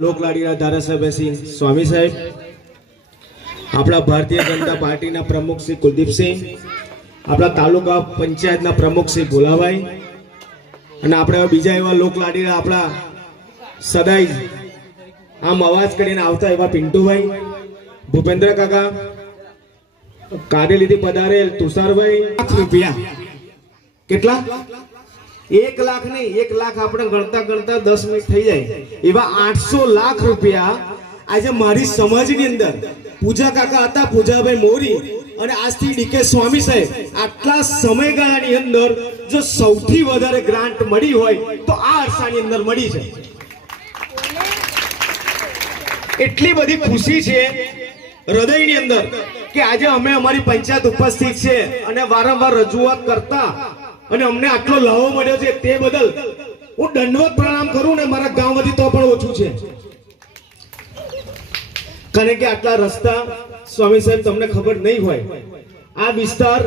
લોકલાડીના ધારાસભ્ય સિંહ સ્વામી સાહેબ, આપણા ભારતીય જનતા પાર્ટીના પ્રમુખ કુલદીપસિંહ, આપણા તાલુકા પંચાયતના પ્રમુખ શ્રી અને આપણે બીજા એવા લોકલાડીના આપણા સદાય આમ અવાજ કરીને આવતા એવા પિન્ટુભાઈ, ભૂપેન્દ્ર કાકા કારેલીથી પધારેલ તુષારભાઈ. રૂપિયા. કેટલા? એક લાખ નહીં, એક લાખ આપણે ગણતા ગણતા દસ મિનિટ થઈ જાય. એવા આઠસો લાખ રૂપિયા આજે મારી સમાજની અંદર પૂજા કાકા હતા, પૂજાભાઈ મોરી અને આજથી ડીકે સ્વામી સાહેબ, આટલા સમયગાળાની અંદર જો સૌથી વધારે ગ્રાન્ટ મળી હોય તો આ અરસાની અંદર મળી છે. એટલી બધી ખુશી છે હૃદયની અંદર કે આજે અમે અમારી પંચાયત ઉપસ્થિત છે અને વારંવાર રજૂઆત કરતા અને અમને આટલો લહો મળ્યો છે તે બદલ હું દંડવત પ્રણામ કરું ને મારા ગામ વધી તો પણ ઓછું છે. કારણ કે આટલા રસ્તા સ્વામી સાહેબ તમને ખબર નહીં હોય. આ વિસ્તાર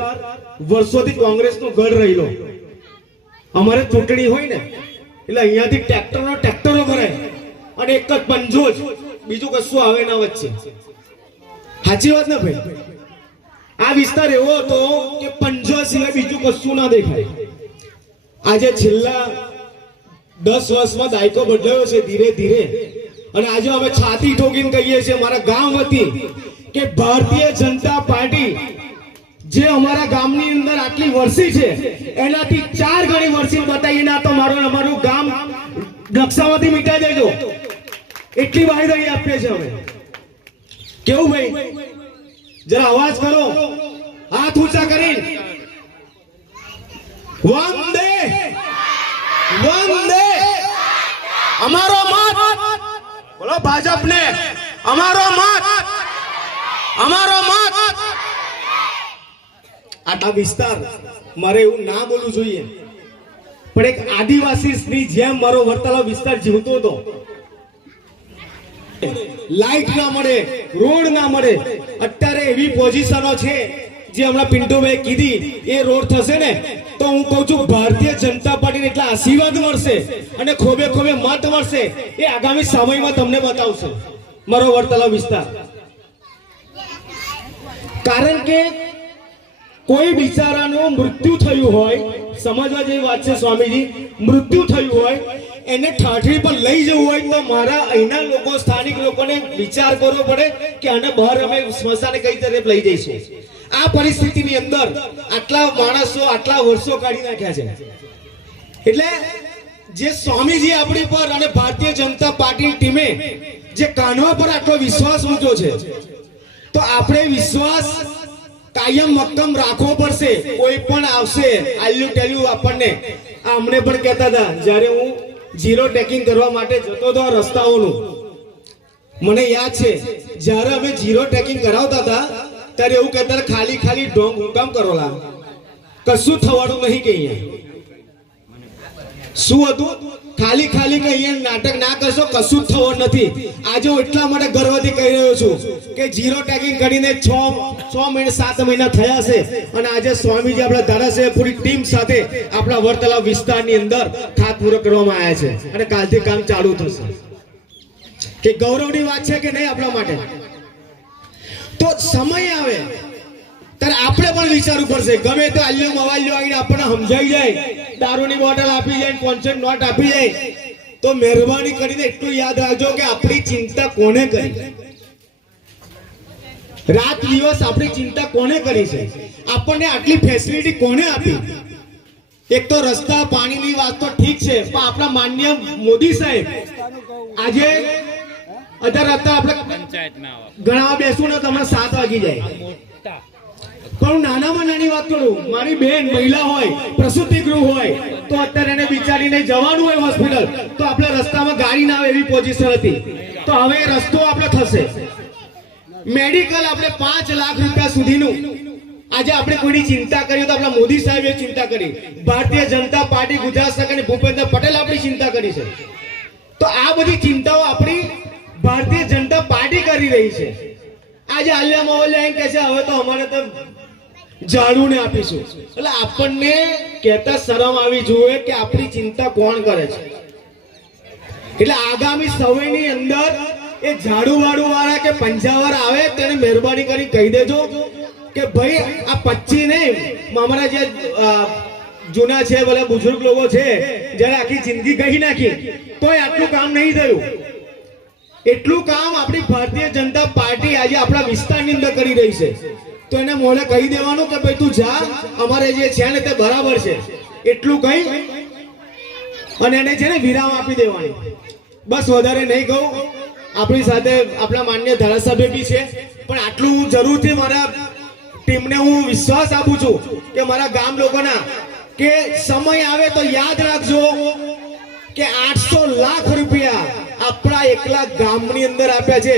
વર્ષોથી કોંગ્રેસનું ગઢ રહેલો. અમારે ચૂંટણી હોય ને, એટલે અહીંયાથી ટ્રેક્ટરનો ટ્રેક્ટરો ભરાય અને એક જ પંજો જ બીજું કશું આવે ના વચ્ચે. સાચી વાત ને ભાઈ? આ વિસ્તાર એવો હતો કે પંજો સિવાય બીજું કશું ના દેખાય. આજે છેલ્લા દસ વર્ષમાં દાયકો બદલાયો છે ધીરે ધીરે. અને આજે અમે છાતી ઠોકીને કહીએ છીએ, મારા ગામ વતી, કે ભારતીય જનતા પાર્ટી જે અમારા ગામની અંદર આટલી વર્ષી છે, એનાથી ચાર ગણી વર્ષી બતાવીને ના તો મારું અમારું ગામ નકશામાંથી મીટાઈ દેજો. એટલી બાહેધરી આપીએ છીએ અમે. કેવું ભાઈ? જરા અવાજ કરો. હાથ ઊંચા કરી. વંદે. વંદે. અમારો મત. બોલો ભાજપને. અમારો મત. અમારો મત. આટલા વિસ્તાર, મારે એવું ના બોલવું જોઈએ. પણ એક આદિવાસી સ્ત્રી જેમ મારો વર્તાલો વિસ્તાર જીવતો હતો લાઈટ ના મળે, રોડ ના મળે. અત્યારે એવી પોઝિશનો છે જે હમણાં પિન્ટુભાઈ કીધી, એ રોડ થશે ને, તો હું કહું છું ભારતીય જનતા પાર્ટીને એટલા આશીર્વાદ મળશે અને ખોબે ખોબે મત મળશે. એ આગામી સમયમાં તમને બતાવશે. મારો વર્તલા વિસ્તાર. કારણ કે કોઈ બિચારાનું મૃત્યુ થયું હોય સમજવા જેવી વાત છે સ્વામીજી, મૃત્યુ થયું હોય, એને ઠાઠડી પર લઈ જવું હોય તો મારા અહીંના લોકો, સ્થાનિક લોકોને વિચાર કરવો પડે કે આને બહાર અમે સ્મશાને કઈ તરફ લઈ જઈશું. આ પરિસ્થિતિની અંદર આટલા માણસો આટલા વર્ષો કાઢી નાખ્યા છે. એટલે જે સ્વામીજી આપણી પર અને ભારતીય જનતા પાર્ટીની ટીમે જે કાનવા પર આટલો વિશ્વાસ મૂક્યો છે, તો આપણે વિશ્વાસ કાયમ મક્કમ રાખવો પડશે. કોઈ પણ આવશે, આલ્યું ટેલ્યું આપણને. આ અમને પણ કહેતા હતા, જ્યારે હું ઝીરો ટેકિંગ કરવા માટે જતો હતો રસ્તાઓનું. મને યાદ છે, જ્યારે અમે ઝીરો ટેકિંગ કરાવતા હતા, ત્યારે એવું કહેતા ખાલી ખાલી ઢોંગ હુકામ કરો લા. કશું થવાનું નહીં કે અહીંયા. શું હતું? ખાલી ખાલી કે અહીંયા નાટક ના કરશો, કશું જ થવું નથી. આજે હું એટલા માટે ગર્વથી કહી રહ્યો છું કે ઝીરો ટેગિંગ કરીને છ છ મહિના, સાત મહિના થયા છે અને આજે સ્વામીજી આપણા ધારાસભ્ય પૂરી ટીમ સાથે આપણા વર્તલા વિસ્તારની અંદર ખાતમુહૂર્ત કરવામાં આવ્યા છે. અને કાલથી કામ ચાલુ થશે. કે ગૌરવની વાત છે કે નહીં આપણા માટે? તો સમય આવે. ત્યારે આપણે પણ વિચારવું પડશે. ગમે તો આલ્યો મવાલ્યો આવીને આપણને સમજાઈ જાય. દારૂની બોટલ આપી જાય કોન્સન્ટ નોટ આપી જાય. તો મહેરબાની કરીને એટલું યાદ રાખજો કે આપણી ચિંતા કોને કરી? રાત દિવસ આપણી ચિંતા કોને કરી છે? આપણને આટલી ફેસિલિટી કોને આપી? એક તો રસ્તા પાણીની વાત તો ઠીક છે પણ આપણા માન્ય મોદી સાહેબ આજે અત્યારે અત્યારે આપણે ઘણા બેસું ને તમને સાત વાગી જાય. પણ હું નાનામાં નાની વાત કરું. મારી બેન મહિલા હોય, પ્રસૂતિ ગૃહ હોય, તો અત્યારે એને બિચારીને જવાનું હોય હોસ્પિટલ, તો આપણે રસ્તામાં ગાડી ના આવે એવી પોઝિશન હતી. તો હવે એ રસ્તો આપણે થશે. મેડિકલ આપણે પાંચ લાખ રૂપિયા સુધીનું. આજે આપણે કોઈની ચિંતા કરી તો આપણા મોદી સાહેબે ચિંતા કરી. ભારતીય જનતા પાર્ટી ગુજરાત સરકારની ભૂપેન્દ્ર પટેલ આપણી ચિંતા કરી છે. તો આ બધી ચિંતાઓ આપણી ભારતીય જનતા પાર્ટી કરી રહી છે. આજે આલિયા મહોલ્યા એમ કહે છે, હવે તો અમારે તો ઝાડુને આપીશું. એટલે આપણને કહેતા શરમ આવી જોઈએ કે આપણી ચિંતા કોણ કરે છે? એટલે આગામી સમયની અંદર એ ઝાડુ વાળુ વાળા કે પંજાવર આવે તેને મહેરબાની કરી કહી દેજો કે ભાઈ, આ પચ્ચી નહીં અમારા જે જૂના છે, ભલે બુઝુર્ગ લોકો છે, જ્યારે આખી જિંદગી કહી નાખી, તોય આટલું કામ નહીં થયું. એટલું કામ આપણી ભારતીય જનતા પાર્ટી આજે આપણા વિસ્તારની અંદર કરી રહી છે. તો એને મોઢે કહી દેવાનું કે ભાઈ તું જા, અમારે જે છે ને તે બરાબર છે. એટલું કહી અને એને છે ને વિરામ આપી દેવાની. બસ વધારે નહીં કહું. આપણી સાથે આપણા માન્ય ધારાસભ્ય બી છે. પણ આટલું હું જરૂરથી મારા ટીમને હું વિશ્વાસ આપું છું કે મારા ગામ લોકોના કે સમય આવે તો યાદ રાખજો કે આઠસો લાખ રૂપિયા આપણા એકલા ગામની અંદર આપ્યા છે.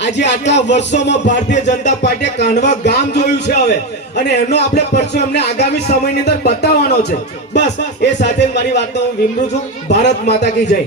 આજે આટલા વર્ષોમાં ભારતીય જનતા પાર્ટીએ કાંડવા ગામ જોયું છે હવે. અને એનો આપણે પરચો એમને આગામી સમયની અંદર બતાવવાનો છે. બસ, એ સાથે મારી વાતને હું વિમરું છું. ભારત માતા કી જય.